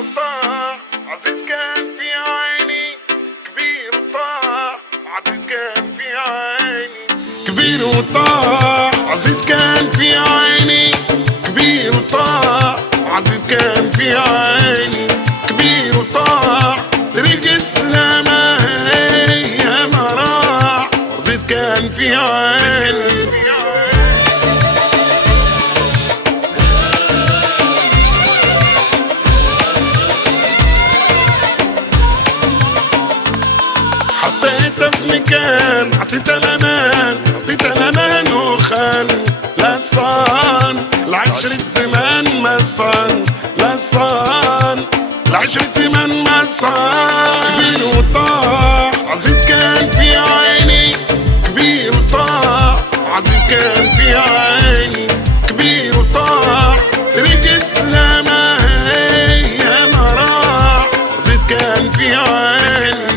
وطاع عزيز كان في عيني، كبير وطاع عزيز كان في عيني، كبير وطاع عزيز كان في عيني، كبير وطاع عزيز كان في عيني، كبير وطاع طريق السلامة يا مراح عزيز كان في عيني. حطيته في مكان، حطيت الامان، حطيت الامان وخان لا صان لعشرة زمان ما صان، لا صان لعشرة زمان ما صان. كبير وطاع عزيز كان في عيني، كبير وطاع عزيز كان في عيني، كبير وطاع طريق السلامة يا مراح عزيز كان في عيني.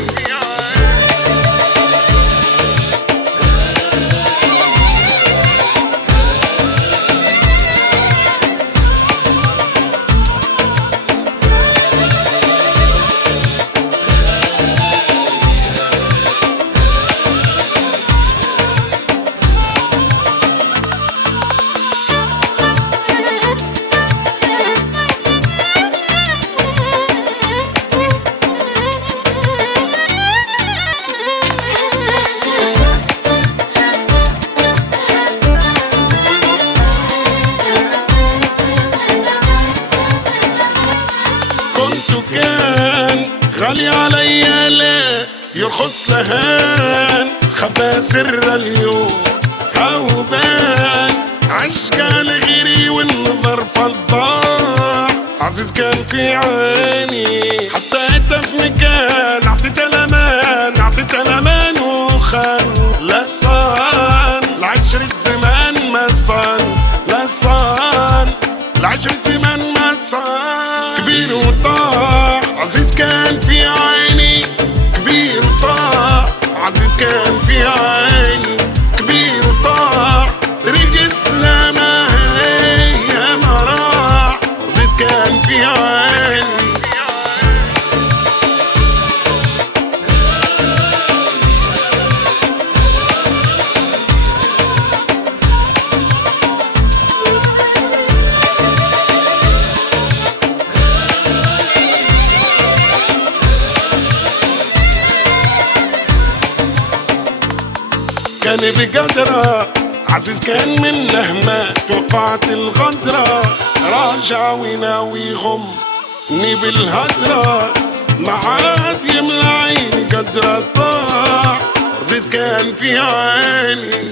كان غالي عليا لا يرخص لهان، خبى سر اليوم هوبان عشقة لغيري والنظر فضاع عزيز كان في عيني. حطيته في مكان، اعطيت الامان، اعطيت الامان وخان لا صان لعشرة زمان ما صان، لا صان لعشرة زمان ما صان. كبير وطاع عزيز كان في عيني، كبير وطاع عزيز كان في عيني، كبير وطاع طريق السلامة يا مراح عزيز كان في عيني. كان بقدرة عزيز كان من نهمات وقعت الغدرة، راجع وناوي غمني بالهدرة ما عاد يملى عيني قدرة طاع عزيز كان في عيني.